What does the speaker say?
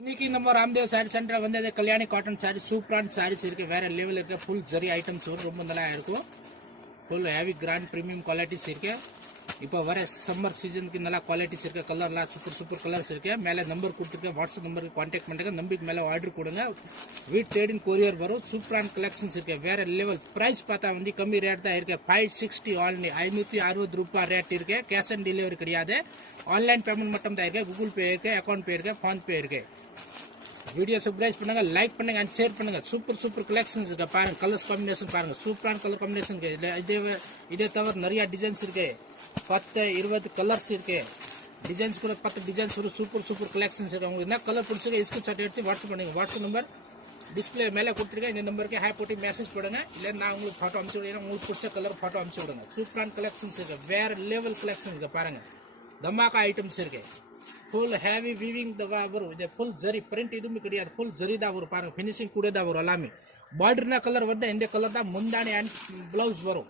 இன்னைக்கு நம்ம Ramdev sorry centre வந்து கல்யாணி காட்டன் சாரி சூப்பரான சாரீஸ் இருக்கு, வேற லெவல் இருக்கு. ஃபுல் ஜரி ஐட்டம்ஸ் வரும், ரொம்ப நல்லா இருக்கும். Full heavy grand premium qualities இருக்கு. இப்போ வர சம்மர் சீசனுக்கு நல்லா குவாலிட்டிஸ் இருக்கு. கலர்லாம் சூப்பர் சூப்பர் கலர்ஸ் இருக்கு. மேலே நம்பர் கொடுத்துருக்கேன், வாட்ஸ்அப் நம்பருக்கு கான்டாக்ட் பண்ணுங்க. நம்பிக்கை மேலே ஆர்டர் கொடுங்க, வீட் ட்ரேடிங் கொரியர் வரும். சூப்பரான கலெக்ஷன்ஸ் இருக்கு, வேற லெவல். பிரைஸ் பார்த்தா வந்து கம்மி ரேட் தான் இருக்கு. 560 ஆன்லைன் 560 ரூபாய் ரேட் இருக்கு. கேஷ் ஆன் டெலிவரி கிடையாது, ஆன்லைன் பேமெண்ட் மட்டும் தான் இருக்கு. கூகுள் பே இருக்கு, அக்கௌண்ட் பே இருக்கு, ஃபோன் பே இருக்கு. வீடியோ சப்ஸ்கிரைப் பண்ணுங்க, லைக் பண்ணுங்க அண்ட் ஷேர் பண்ணுங்க. சூப்பர் சூப்பர் கலெக்ஷன்ஸ் இருக்கு பாருங்க. கலர்ஸ் காம்பினேஷன் பாருங்க, சூப்பரான கலர் காம்பினேஷன் இருக்கு. இதே தவிர நிறைய டிசைன்ஸ் இருக்கு, 10-20 கலர்ஸ் இருக்கு. டிசைன்ஸ் கூட 10 டிசைன்ஸ் ஒரு சூப்பர் சூப்பர் கலெக்ஷன்ஸ் இருக்கு. உங்களுக்கு என்ன கலர் பிடிச்சிருக்கு ஸ்கிரீன்ஷாட் எடுத்து வாட்ஸ்அப் பண்ணுங்க. வாட்ஸ்அப் நம்பர் டிஸ்பிளே மேலே கொடுத்துருக்கேன், இந்த நம்பருக்கு ஹேப் போட்டு மெசேஜ் போடுங்க. இல்லை நான் உங்களுக்கு ஃபோட்டோ அனுப்பிச்சு விடுங்க, உங்களுக்கு பிடிச்ச கலர் ஃபோட்டோ அனுப்பிச்சு விடுங்க. சூப்பரான கலெக்ஷன்ஸ் இருக்கு, வேற லெவல் கலெக்ஷன் இருக்கு பாருங்க. தமாக்கா ஐட்டம்ஸ் இருக்கு. ஃபுல் ஹேவி வீவிங் வரும். இது ஃபுல் ஜரி பிரிண்ட் எதுவுமே கிடையாது, ஃபுல் ஜரி தான் வரும் பாருங்க. ஃபினிஷிங் கூட தான் வரும் எல்லாமே. பார்டர்னா கலர் வந்து இந்த கலர் தான் முந்தானி அண்ட் பிளவுஸ் வரும்.